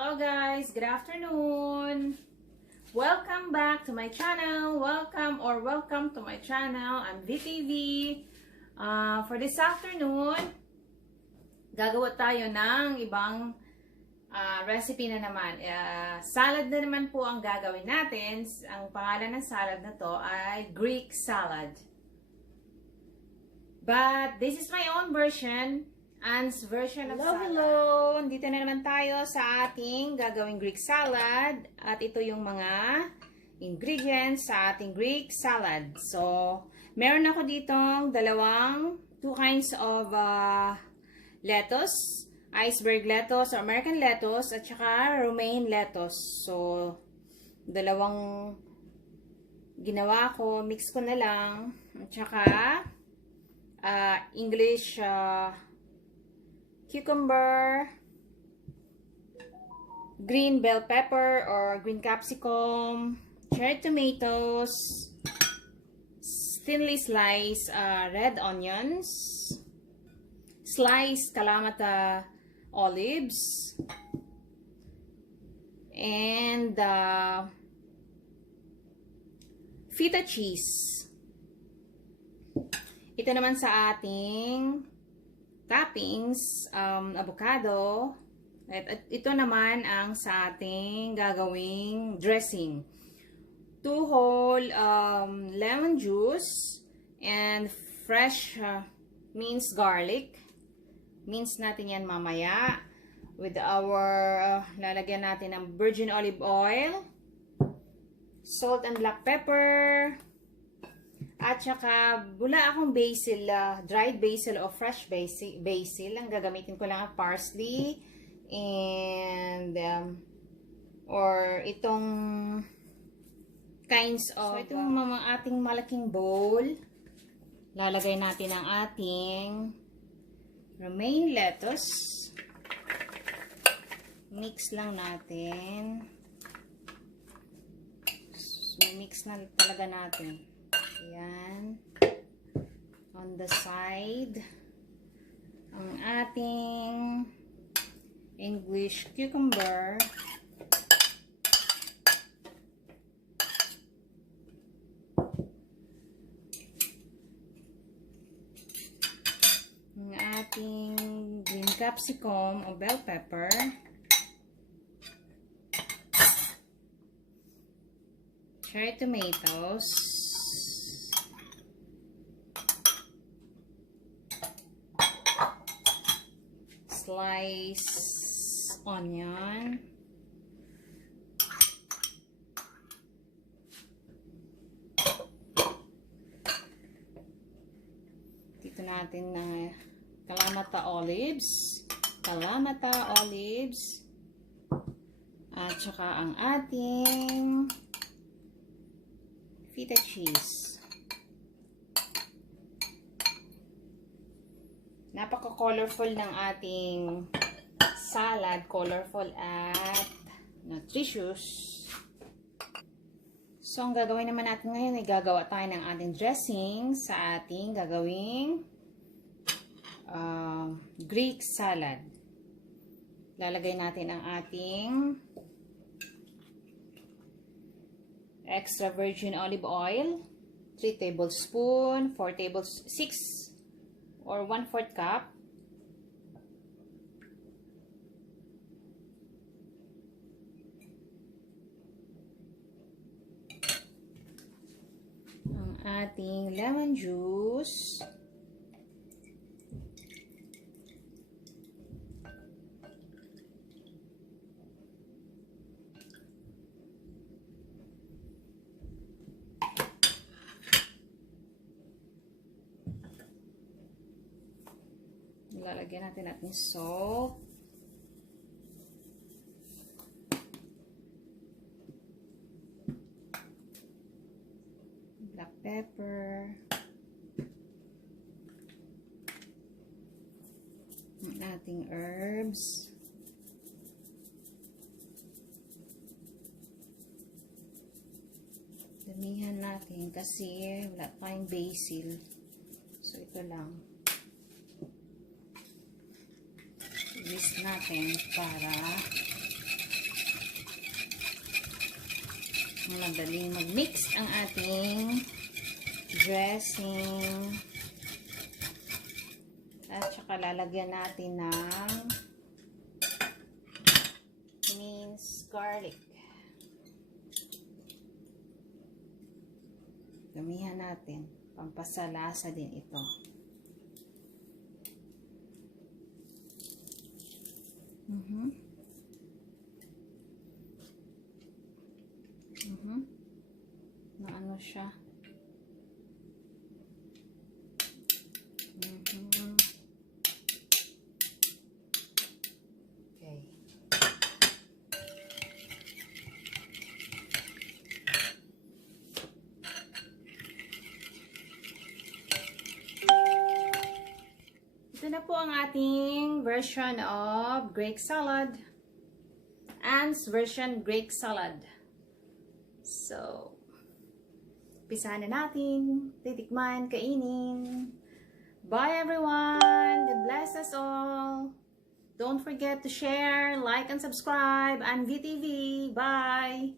Hello guys, good afternoon. Welcome back to my channel. Welcome to my channel. I'm VTV. For this afternoon, gagawa tayo ng ibang recipe na naman. Salad na naman po ang gagawin natin. Ang pangalan ng salad na to ay Greek salad. But this is my own version. Anne's version of salad. Hello! Dito na naman tayo sa ating gagawing Greek salad. At ito yung mga ingredients sa ating Greek salad. So, meron ako ditong two kinds of lettuce. Iceberg lettuce or American lettuce at saka romaine lettuce. So, dalawang ginawa ko. Mix ko na lang. At saka, English cucumber, green bell pepper or green capsicum, cherry tomatoes, thinly sliced red onions, sliced kalamata olives, and feta cheese. Ito naman sa ating toppings, avocado. At ito naman ang sa ating gagawing dressing. 2 whole lemon juice and fresh minced garlic. Mince natin yan mamaya with our lalagyan natin ng virgin olive oil, salt and black pepper, at saka, wala akong basil, dried basil o fresh basil. Ang gagamitin ko lang ang parsley and or itong kinds of, so itong mga ating malaking bowl. Lalagay natin ang ating romaine lettuce. Mix lang natin. Mix na talaga natin. Ayan. On the side, ang ating English cucumber. Ang ating green capsicum o bell pepper. Cherry tomatoes. Slice onion, dito natin na kalamata olives, at saka ang ating feta cheese. Napaka-colorful ng ating salad. Colorful at nutritious. So, ang gagawin naman natin ngayon ay gagawa tayo ng ating dressing sa ating gagawing Greek salad. Lalagay natin ang ating extra virgin olive oil. 3 tablespoons, 6 or 1/4 cup. Ang ating lemon juice. Lalagyan natin ating salt. Black pepper. Ang ating herbs. Damihan natin kasi wala tayong basil. So, ito lang. Twist natin para Madaling mag-mix ang ating dressing. At saka lalagyan natin ng minced garlic. Damihan natin. Pampasalasa din ito. Na ano siya? Okay. Ito na po ang ating version of Greek salad. Anne's version Greek salad. So, umpisahan na natin. Titikman, kainin. Bye everyone! God bless us all! Don't forget to share, like, and subscribe. And VTV. Bye!